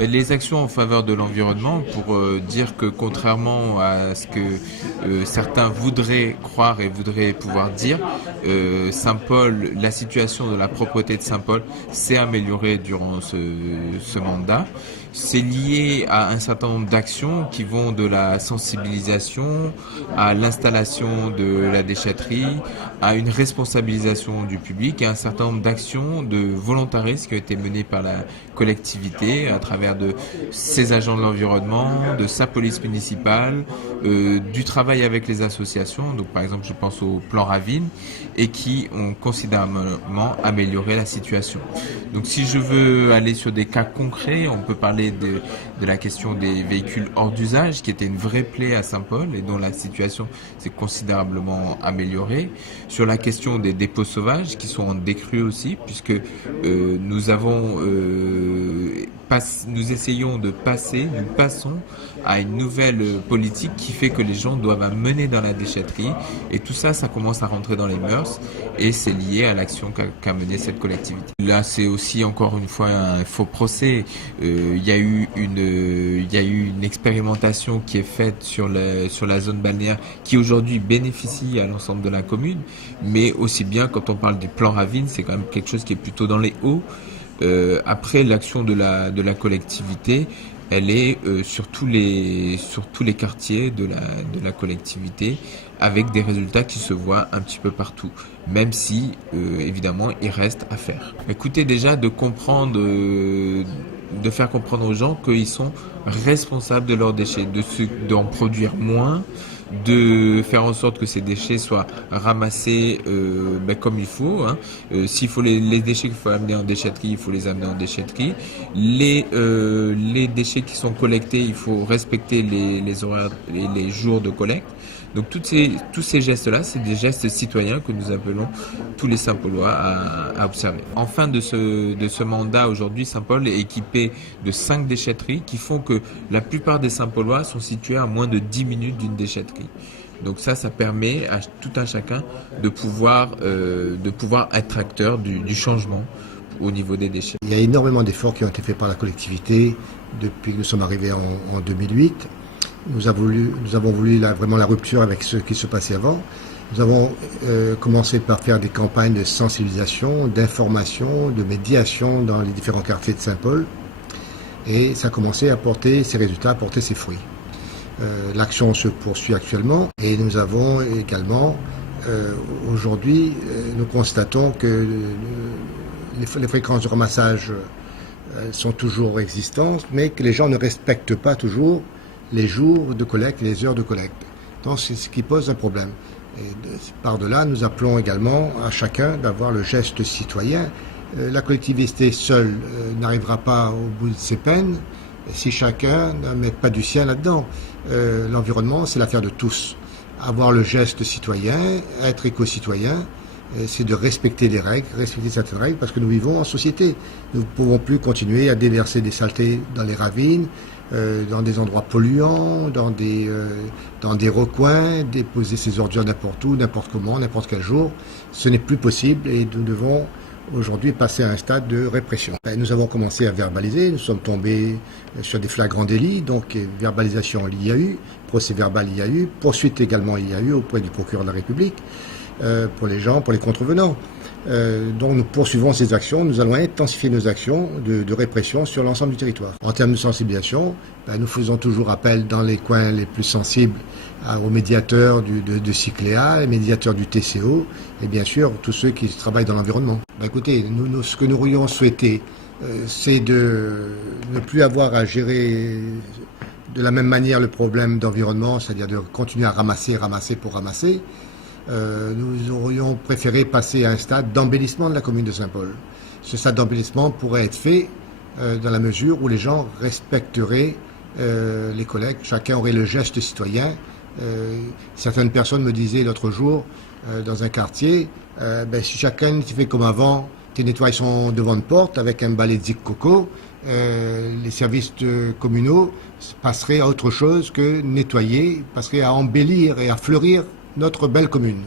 Les actions en faveur de l'environnement, pour dire que contrairement à ce que certains voudraient croire et voudraient pouvoir dire, Saint-Paul, la situation de la propreté de Saint-Paul s'est améliorée durant ce mandat. C'est lié à un certain nombre d'actions qui vont de la sensibilisation à l'installation de la déchetterie, à une responsabilisation du public et à un certain nombre d'actions de volontarisme qui ont été menées par la collectivité à travers de ses agents de l'environnement, de sa police municipale, du travail avec les associations, donc par exemple je pense au plan Ravine, et qui ont considérablement amélioré la situation. Donc si je veux aller sur des cas concrets, on peut parler de la question des véhicules hors d'usage, qui était une vraie plaie à Saint-Paul et dont la situation s'est considérablement améliorée. Sur la question des dépôts sauvages, qui sont en décrue aussi, puisque nous passons à une nouvelle politique qui fait que les gens doivent amener dans la déchetterie, et tout ça, ça commence à rentrer dans les mœurs, et c'est lié à l'action qu'a menée cette collectivité. Là, c'est aussi encore une fois un faux procès. Il y a eu une expérimentation qui est faite sur la zone balnéaire qui aujourd'hui bénéficie à l'ensemble de la commune, mais aussi bien quand on parle du plan Ravine, c'est quand même quelque chose qui est plutôt dans les hauts. Après, l'action de la collectivité, elle est sur tous les quartiers de la collectivité, avec des résultats qui se voient un petit peu partout, même si évidemment il reste à faire. Écoutez, déjà de faire comprendre aux gens qu'ils sont responsables de leurs déchets, d'en produire moins, de faire en sorte que ces déchets soient ramassés comme il faut. S'il faut les déchets qu'il faut amener en déchetterie, il faut les amener en déchetterie. Les déchets qui sont collectés, il faut respecter les horaires et les jours de collecte. Donc tous ces gestes-là, c'est des gestes citoyens que nous appelons tous les Saint-Paulois à observer. En fin de ce mandat, aujourd'hui, Saint-Paul est équipé de 5 déchetteries qui font que la plupart des Saint-Paulois sont situés à moins de 10 minutes d'une déchetterie. Donc ça permet à tout un chacun de pouvoir être acteur du changement au niveau des déchets. Il y a énormément d'efforts qui ont été faits par la collectivité depuis que nous sommes arrivés en 2008. Nous avons voulu vraiment la rupture avec ce qui se passait avant. Nous avons commencé par faire des campagnes de sensibilisation, d'information, de médiation dans les différents quartiers de Saint-Paul. Et ça a commencé à porter ses résultats, à porter ses fruits. L'action se poursuit actuellement et nous avons également, aujourd'hui, nous constatons que les fréquences de ramassage sont toujours existantes, mais que les gens ne respectent pas toujours les jours de collecte et les heures de collecte. Donc c'est ce qui pose un problème. Et par-delà, nous appelons également à chacun d'avoir le geste citoyen. La collectivité seule n'arrivera pas au bout de ses peines si chacun ne met pas du sien là-dedans. L'environnement, c'est l'affaire de tous. Avoir le geste citoyen, être éco-citoyen, c'est de respecter les règles, respecter certaines règles, parce que nous vivons en société. Nous ne pouvons plus continuer à déverser des saletés dans les ravines, dans des endroits polluants, dans des recoins, déposer ses ordures n'importe où, n'importe comment, n'importe quel jour. Ce n'est plus possible et nous devons aujourd'hui passer à un stade de répression. Nous avons commencé à verbaliser, nous sommes tombés sur des flagrants délits, donc verbalisation il y a eu, procès verbal il y a eu, poursuite également il y a eu auprès du procureur de la République pour les gens, pour les contrevenants. Donc nous poursuivons ces actions, nous allons intensifier nos actions de répression sur l'ensemble du territoire. En termes de sensibilisation, nous faisons toujours appel dans les coins les plus sensibles aux médiateurs de Cycléa, les médiateurs du TCO et bien sûr tous ceux qui travaillent dans l'environnement. Écoutez, ce que nous aurions souhaité, c'est de ne plus avoir à gérer de la même manière le problème d'environnement, c'est-à-dire de continuer à ramasser pour ramasser. Nous aurions préféré passer à un stade d'embellissement de la commune de Saint-Paul. Ce stade d'embellissement pourrait être fait dans la mesure où les gens respecteraient les collectes, chacun aurait le geste citoyen. Certaines personnes me disaient l'autre jour dans un quartier, si chacun fait comme avant, tu nettoies son devant de porte avec un balai de Zic Coco, les services communaux passeraient à autre chose que nettoyer, passeraient à embellir et à fleurir notre belle commune.